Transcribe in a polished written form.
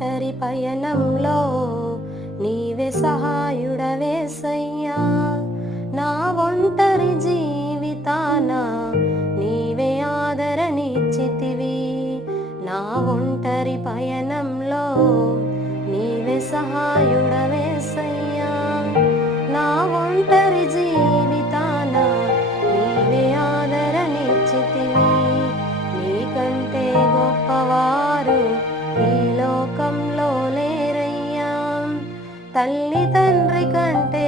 ఒంటరి పయనంలో నీవే సహాయుడవేసయ్యా. నా ఒంటరి జీవితాన నీవే ఆదరణిచ్చితివి. నా ఒంటరి పయనంలో నీవే సహాయుడవేసయ్యా. నా ఒంటరి జీవితాన నీవే ఆదరణిచ్చితివి. నీకంటే గొప్పవారు ఈ లోకంలో లేరయ్యా. తల్లి తండ్రి కంటే